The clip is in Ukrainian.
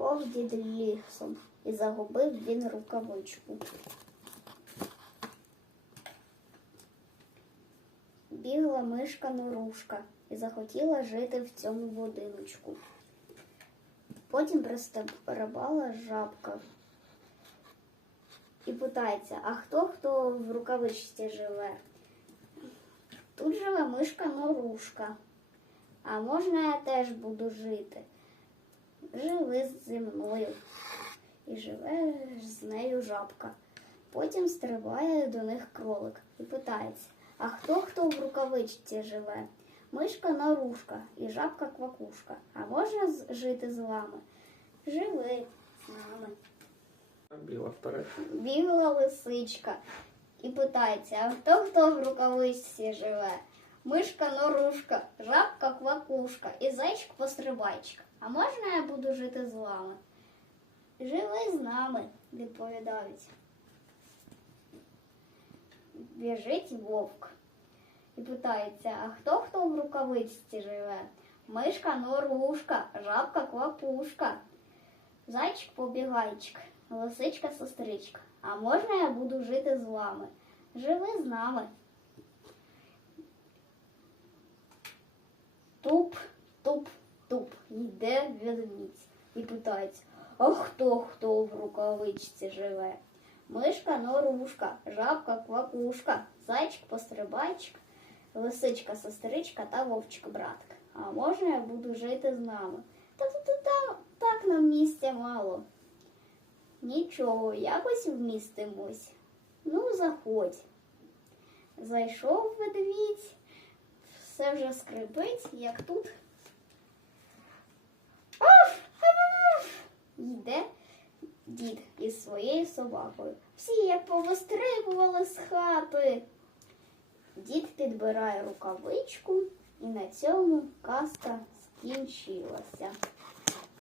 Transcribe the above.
Ішов дід лісом і загубив він рукавичку. Бігла мишка норушка і захотіла жити в цьому будиночку. Потім пристабала жабка і питається, а хто хто в рукавичці живе? Тут живе мишка норушка. А можна я теж буду жити? Живи зі мною. І живе з нею жабка. Потім стрибає до них кролик і питається, а хто хто в рукавичці живе? Мишка нарушка і жабка квакушка. А можна жити з вами? Живи з нами. Біла вперед. Бігла лисичка і питається, а хто хто в рукавичці живе? Мишка норушка, жабка квакушка і зайчик пострибайчик. А можна я буду жити з вами? Живи з нами, відповідають. Біжить вовк і питається, а хто хто в рукавичці живе? Мишка норушка, жабка квакушка, зайчик побігайчик, лисичка сестричка. А можна я буду жити з вами? Живи з нами. Туп, туп, туп. Йде ведмідь і питається, а хто хто в рукавичці живе? Мишка норушка, жабка квакушка, зайчик пострибайчик, лисичка сестричка та вовчик братик. А можна я буду жити з нами? Та тут там так нам місця мало. Нічого, якось вмістимось. Ну, заходь. Зайшов ведмідь, все вже скрипить, як тут. Йде дід із своєю собакою. Всі як повистрибували з хати. Дід підбирає рукавичку, і на цьому казка скінчилася.